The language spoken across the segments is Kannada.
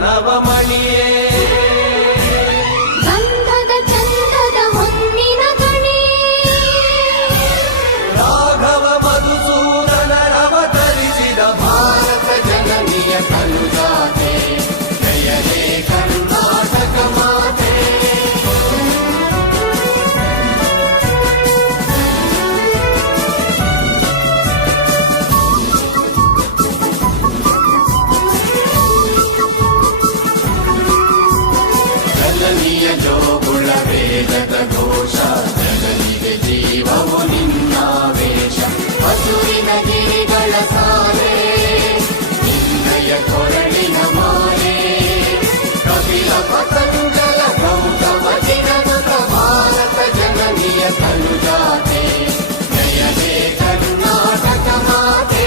ನವಮಣಿಯೇ ಗಂಧದ ಚಂದದ ಹೊನ್ನಿನ ಗಣಿ ರಾಘವ ಮಧುಸೂದನರವತರಿಸಿದ ಭಾರತ ಜನನಿಯ ಕನುಜಾತೆ ಜಯ ಹೇ ಕರ್ನಾಟಕ ಮಾತೆ ಜನನಿಯ ಜೋಗುಳ ವೇದದ ಘೋಷ ಜನನಿಗೆ ಜೀವವು ನಿನ್ನಾವೇಶ ಹಸುರಿನ ಗಿರಿಗಳ ಸಾಲೆ ನಿನ್ನಯ ಕೊರಳಿನ ಮಾಲೆ ಕಪಿಲ ಪತಂಜಲ ಗೌತಮ ಜಿನನುತ ಭಾರತ ಜನನಿಯ ಕನುಜಾತೆ ಜಯ ಹೇ ಕರ್ನಾಟಕ ಮಾತೆ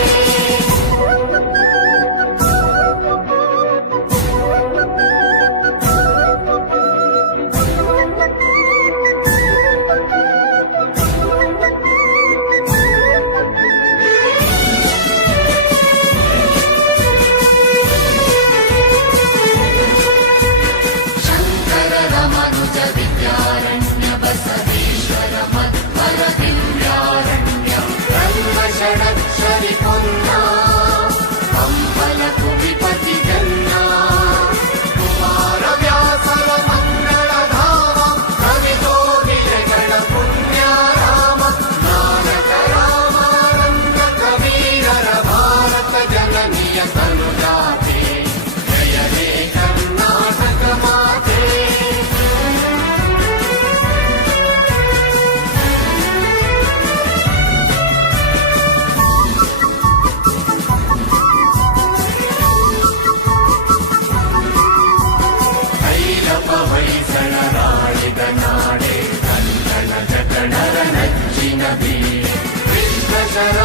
ಶಂಕರ ರಮನುಜ ವಿದ್ಯಾರಣ್ಯ ಬಸವೇಶ್ವರ ಮಧ್ವರ ದಿವ್ಯಾರಣ್ಯ ಬ್ರಹ್ಮ ಷಡಕ್ಷರಿ ಪುಣ್ಯ ಕಂಪಲ ಕುವಿಪತಿ ಜನ್ನ ಕುಮಾರ ವ್ಯಾಸರ ಮಂಗಳ ಧಾಮ ಕವಿಗೋಗಿಲೆಗಳ ಪುಣ್ಯ ರಾಮ ನಾನಕ ರಾಮಾನಂದ ಕಬೀರರ ಭಾರತ ಜನನಿಯ ಕನುಜಾತೆ ಜಯ ಹೇ ಕರ್ನಾಟಕ ಮಾತೆ ಭೈರವ ಹೊಯ್ಸಳರಾಳಿದ ನಾಡೆ ಕನ್ನಡ ಜಗಣರ ನಚ್ಚಿನ ಬೀಡೆ ವಿಶ್ವಶರ